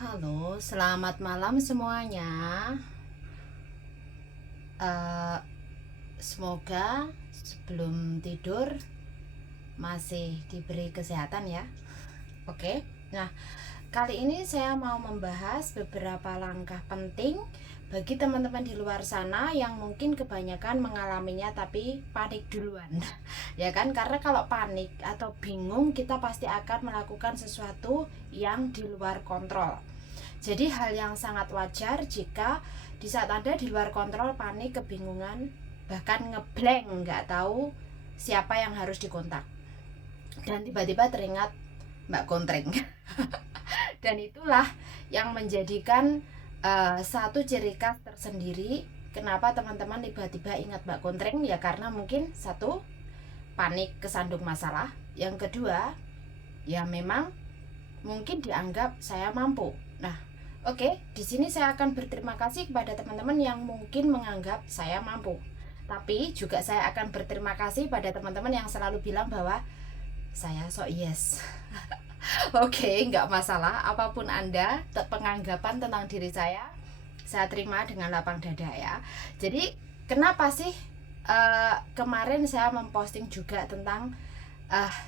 Halo, selamat malam semuanya. Eh, Semoga sebelum tidur masih diberi kesehatan ya. Oke. Nah, kali ini saya mau membahas beberapa langkah penting bagi teman-teman di luar sana yang mungkin kebanyakan mengalaminya tapi panik duluan. Ya kan? Karena kalau panik atau bingung, kita pasti akan melakukan sesuatu yang di luar kontrol. Jadi hal yang sangat wajar jika di saat Anda di luar kontrol, panik, kebingungan, bahkan ngeblank, nggak tahu siapa yang harus dikontak. Dan tiba-tiba teringat Mbak Kontreng. Dan itulah yang menjadikan satu ciri khas tersendiri kenapa teman-teman tiba-tiba ingat Mbak Kontreng. Ya karena mungkin satu, panik kesandung masalah. Yang kedua, ya memang mungkin dianggap saya mampu. Nah, oke, di sini saya akan berterima kasih kepada teman-teman yang mungkin menganggap saya mampu. Tapi juga saya akan berterima kasih pada teman-teman yang selalu bilang bahwa saya sok yes. Oke, nggak masalah. Apapun Anda, penganggapan tentang diri saya terima dengan lapang dada ya. Jadi, kenapa sih kemarin saya memposting juga tentang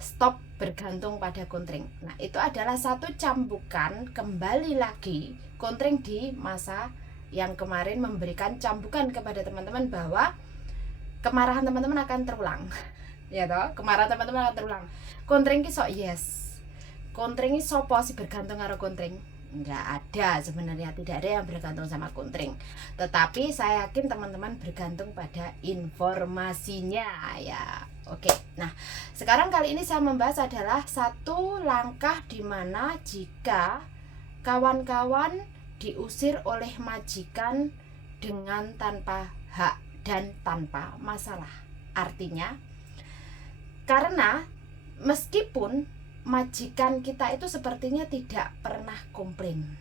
stop bergantung pada kontreng. Nah, itu adalah satu cambukan kembali lagi kontreng di masa yang kemarin memberikan cambukan kepada teman-teman bahwa kemarahan teman-teman akan terulang. Ya toh, kemarahan teman-teman akan terulang. Kontreng ki sok yes. Kontreng ki sopo sih bergantung karo kontreng? Nggak ada, sebenarnya tidak ada yang bergantung sama kontreng. Tetapi saya yakin teman-teman bergantung pada informasinya ya. Oke, nah sekarang kali ini saya membahas adalah satu langkah di mana jika kawan-kawan diusir oleh majikan dengan tanpa hak dan tanpa masalah. Artinya, karena meskipun majikan kita itu sepertinya tidak pernah komplain,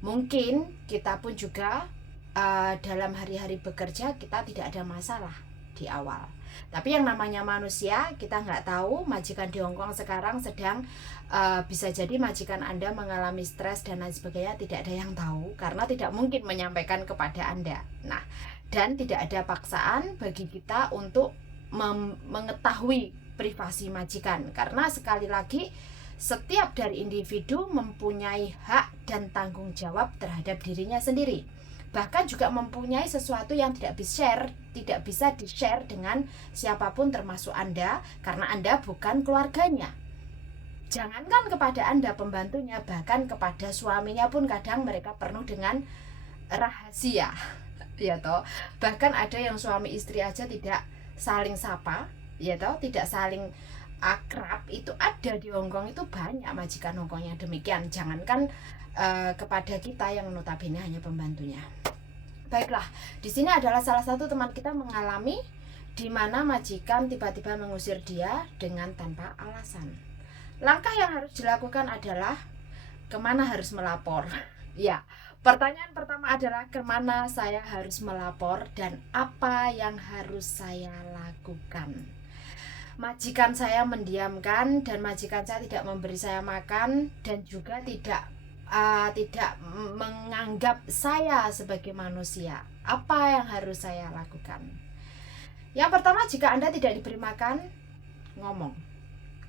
mungkin kita pun juga dalam hari-hari bekerja kita tidak ada masalah di awal. Tapi yang namanya manusia, kita nggak tahu majikan di Hongkong sekarang sedang bisa jadi majikan Anda mengalami stres dan lain sebagainya, tidak ada yang tahu karena tidak mungkin menyampaikan kepada Anda. Nah, dan tidak ada paksaan bagi kita untuk mengetahui privasi majikan karena sekali lagi setiap dari individu mempunyai hak dan tanggung jawab terhadap dirinya sendiri, bahkan juga mempunyai sesuatu yang tidak bisa di-share dengan siapapun termasuk Anda karena Anda bukan keluarganya. Jangankan kepada Anda pembantunya, bahkan kepada suaminya pun kadang mereka penuh dengan rahasia. Ya toh, bahkan ada yang suami istri aja tidak saling sapa, ya toh, tidak saling akrab. Itu ada di Hongkong, itu banyak majikan Hongkong yang demikian. Jangankan kepada kita yang notabene hanya pembantunya. Baiklah, di sini adalah salah satu teman kita mengalami di mana majikan tiba-tiba mengusir dia dengan tanpa alasan. Langkah yang harus dilakukan adalah kemana harus melapor. Ya, pertanyaan pertama adalah kemana saya harus melapor dan apa yang harus saya lakukan. Majikan saya mendiamkan dan majikan saya tidak memberi saya makan dan juga tidak menganggap saya sebagai manusia. Apa yang harus saya lakukan? Yang pertama, jika Anda tidak diberi makan, ngomong.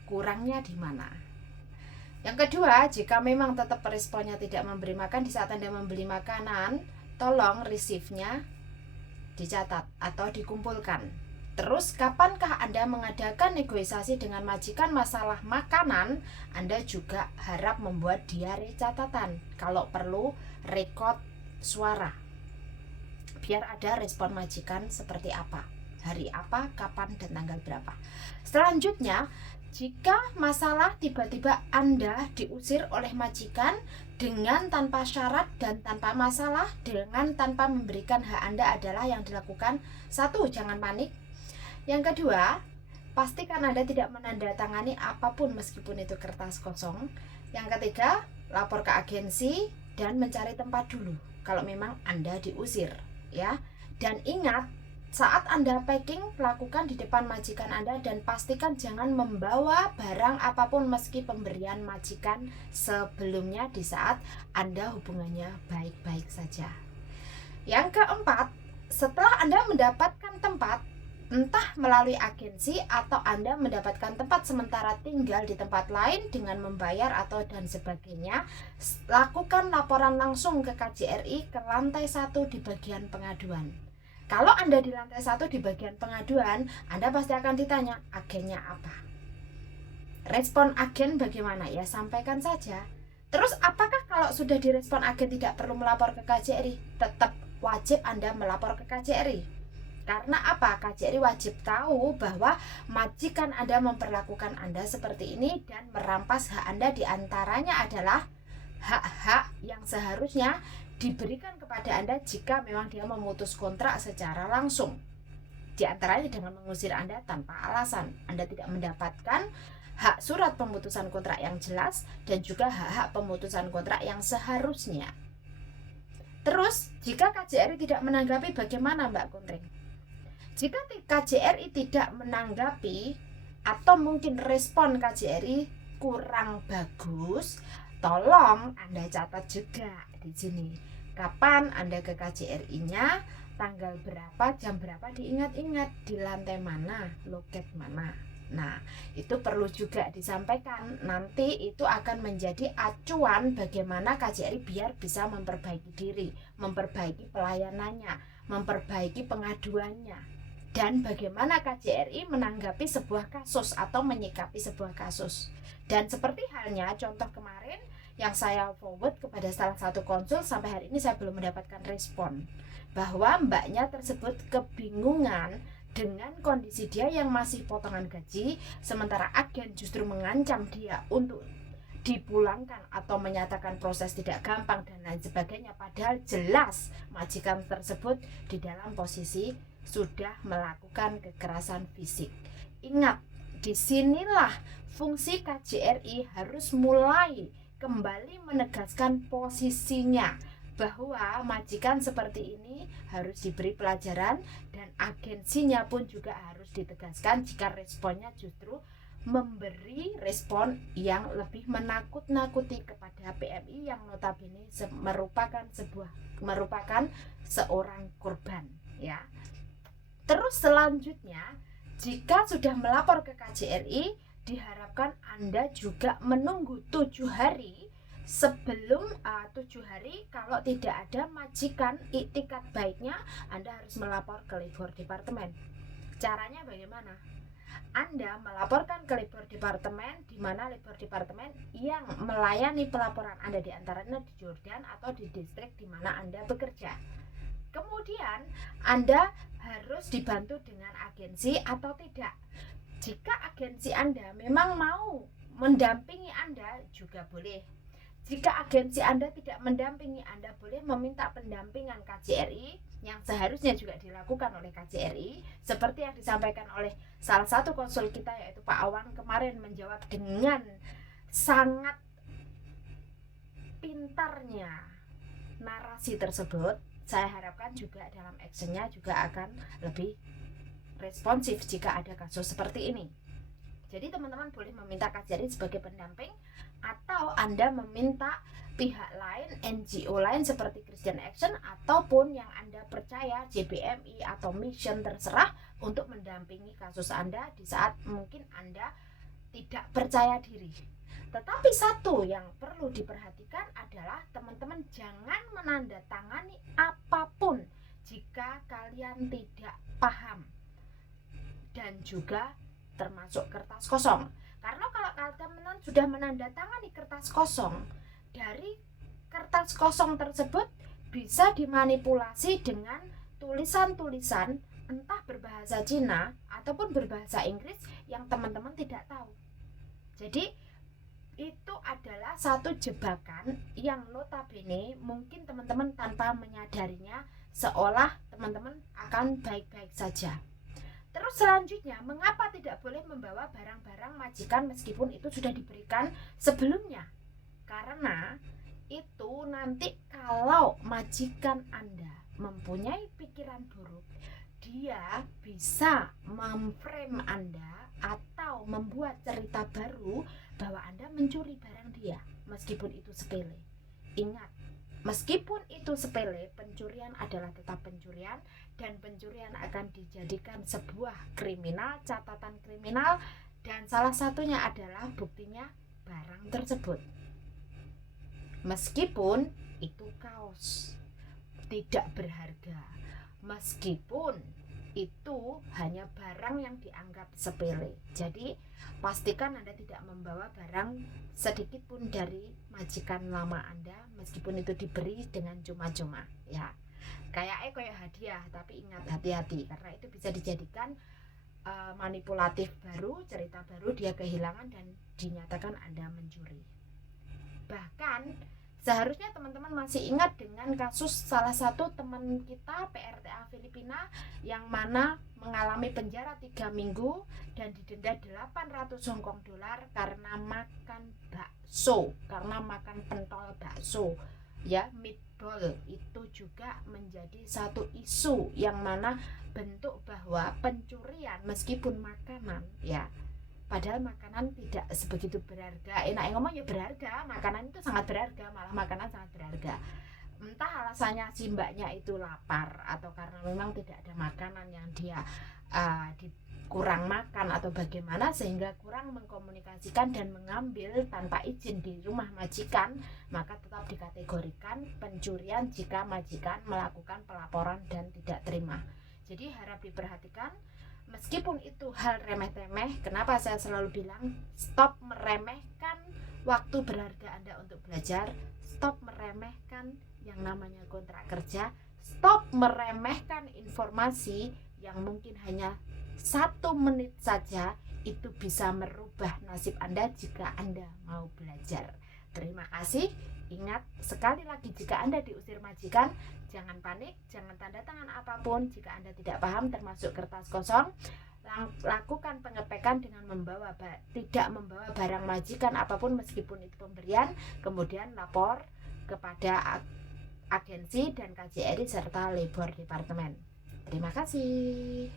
Kurangnya di mana? Yang kedua, jika memang tetap responnya tidak memberi makan, di saat Anda membeli makanan, tolong receive-nya dicatat atau dikumpulkan. Terus, kapankah Anda mengadakan negosiasi dengan majikan masalah makanan, Anda juga harap membuat diare catatan. Kalau perlu, rekod suara. Biar ada respon majikan seperti apa, hari apa, kapan, dan tanggal berapa. Selanjutnya, jika masalah tiba-tiba Anda diusir oleh majikan dengan tanpa syarat dan tanpa masalah, dengan tanpa memberikan hak Anda adalah yang dilakukan. Satu, jangan panik. Yang kedua, pastikan Anda tidak menandatangani apapun meskipun itu kertas kosong. Yang ketiga, lapor ke agensi dan mencari tempat dulu kalau memang Anda diusir, ya. Dan ingat, saat Anda packing, lakukan di depan majikan Anda dan pastikan jangan membawa barang apapun meski pemberian majikan sebelumnya di saat Anda hubungannya baik-baik saja. Yang keempat, setelah Anda mendapatkan tempat, entah melalui agensi atau Anda mendapatkan tempat sementara tinggal di tempat lain dengan membayar atau dan sebagainya, lakukan laporan langsung ke KJRI ke lantai 1 di bagian pengaduan. Kalau Anda di lantai 1 di bagian pengaduan, Anda pasti akan ditanya agennya apa. Respon agen bagaimana? Ya sampaikan saja. Terus apakah kalau sudah direspon agen tidak perlu melapor ke KJRI? Tetap wajib Anda melapor ke KJRI. Karena apa? KJRI wajib tahu bahwa majikan Anda memperlakukan Anda seperti ini dan merampas hak Anda, diantaranya adalah hak-hak yang seharusnya diberikan kepada Anda jika memang dia memutus kontrak secara langsung. Di antaranya dengan mengusir Anda tanpa alasan. Anda tidak mendapatkan hak surat pemutusan kontrak yang jelas dan juga hak-hak pemutusan kontrak yang seharusnya. Terus, jika KJRI tidak menanggapi, bagaimana Mbak Kuntring? Jika KJRI tidak menanggapi atau mungkin respon KJRI kurang bagus, tolong Anda catat juga di sini. Kapan Anda ke KJRI-nya, tanggal berapa, jam berapa, diingat-ingat di lantai mana, loket mana. Nah, itu perlu juga disampaikan. Nanti itu akan menjadi acuan bagaimana KJRI biar bisa memperbaiki diri, memperbaiki pelayanannya, memperbaiki pengaduannya, dan bagaimana KJRI menanggapi sebuah kasus atau menyikapi sebuah kasus. Dan seperti halnya contoh kemarin yang saya forward kepada salah satu konsul, sampai hari ini saya belum mendapatkan respon bahwa mbaknya tersebut kebingungan dengan kondisi dia yang masih potongan gaji, sementara agen justru mengancam dia untuk dipulangkan atau menyatakan proses tidak gampang dan lain sebagainya, padahal jelas majikan tersebut di dalam posisi sudah melakukan kekerasan fisik. Ingat, disinilah fungsi KJRI harus mulai kembali menegaskan posisinya bahwa majikan seperti ini harus diberi pelajaran, dan agensinya pun juga harus ditegaskan jika responnya justru memberi respon yang lebih menakut-nakuti kepada PMI yang notabene merupakan seorang korban, ya. Terus selanjutnya, jika sudah melapor ke KJRI, diharapkan Anda juga menunggu 7 hari sebelum 7 hari. Kalau tidak ada majikan iktikat baiknya, Anda harus melapor ke Labor Department. Caranya bagaimana? Anda melaporkan ke Labor Department, di mana Labor Department yang melayani pelaporan Anda diantaranya di Jordan atau di distrik di mana Anda bekerja. Kemudian Anda harus dibantu dengan agensi atau tidak. Jika agensi Anda memang mau mendampingi Anda, juga boleh. Jika agensi Anda tidak mendampingi, Anda boleh meminta pendampingan KJRI yang seharusnya juga dilakukan oleh KJRI, seperti yang disampaikan oleh salah satu konsul kita, yaitu Pak Awan kemarin, menjawab dengan sangat pintarnya narasi tersebut. Saya harapkan juga dalam actionnya juga akan lebih responsif jika ada kasus seperti ini. Jadi teman-teman boleh meminta KJRI sebagai pendamping, atau Anda meminta pihak lain, NGO lain seperti Christian Action ataupun yang Anda percaya, JBMI atau Mission, terserah, untuk mendampingi kasus Anda di saat mungkin Anda tidak percaya diri. Tetapi satu yang perlu diperhatikan adalah teman-teman jangan menandatangani apapun jika kalian tidak paham, dan juga termasuk kertas kosong. Karena kalau teman-teman sudah menandatangani kertas kosong, dari kertas kosong tersebut bisa dimanipulasi dengan tulisan-tulisan entah berbahasa Cina ataupun berbahasa Inggris yang teman-teman tidak tahu. Jadi itu adalah satu jebakan yang notabene mungkin teman-teman tanpa menyadarinya seolah teman-teman akan baik-baik saja. Terus selanjutnya, mengapa tidak boleh membawa barang-barang majikan meskipun itu sudah diberikan sebelumnya? Karena itu nanti kalau majikan Anda mempunyai pikiran buruk, dia bisa memframe Anda atau membuat cerita baru bahwa Anda mencuri barang dia, meskipun itu sepele. Ingat, meskipun itu sepele, pencurian adalah tetap pencurian, dan pencurian akan dijadikan sebuah kriminal, catatan kriminal, dan salah satunya adalah buktinya barang tersebut. Meskipun itu kaos tidak berharga, meskipun itu hanya barang yang dianggap sepele. Jadi pastikan Anda tidak membawa barang sedikit pun dari majikan lama Anda, meskipun itu diberi dengan cuma-cuma, ya. Kayak hadiah, tapi ingat, hati-hati, karena itu bisa dijadikan manipulatif baru, cerita baru, dia kehilangan dan dinyatakan Anda mencuri. Bahkan seharusnya teman-teman masih ingat dengan kasus salah satu teman kita PRTA Filipina yang mana mengalami penjara 3 minggu dan didenda 800 Hong Kong dolar karena makan bakso, karena makan pentol bakso, ya, meatball. Itu juga menjadi satu isu yang mana bentuk bahwa pencurian meskipun makanan, ya, padahal makanan tidak sebegitu berharga. Enaknya ngomong ya berharga, makanan itu sangat berharga, malah makanan sangat berharga. Entah alasannya si mbaknya itu lapar atau karena memang tidak ada makanan yang dia kurang makan atau bagaimana sehingga kurang mengkomunikasikan dan mengambil tanpa izin di rumah majikan, maka tetap dikategorikan pencurian jika majikan melakukan pelaporan dan tidak terima. Jadi harap diperhatikan. Meskipun itu hal remeh-temeh, kenapa saya selalu bilang stop meremehkan waktu berharga Anda untuk belajar, stop meremehkan yang namanya kontrak kerja, stop meremehkan informasi yang mungkin hanya 1 menit saja itu bisa merubah nasib Anda jika Anda mau belajar. Terima kasih. Ingat, sekali lagi, jika Anda diusir majikan, jangan panik, jangan tanda tangan apapun jika Anda tidak paham, termasuk kertas kosong. Lakukan pengepekan dengan tidak membawa barang majikan apapun meskipun itu pemberian, kemudian lapor kepada agensi dan KJRI serta labor departemen. Terima kasih.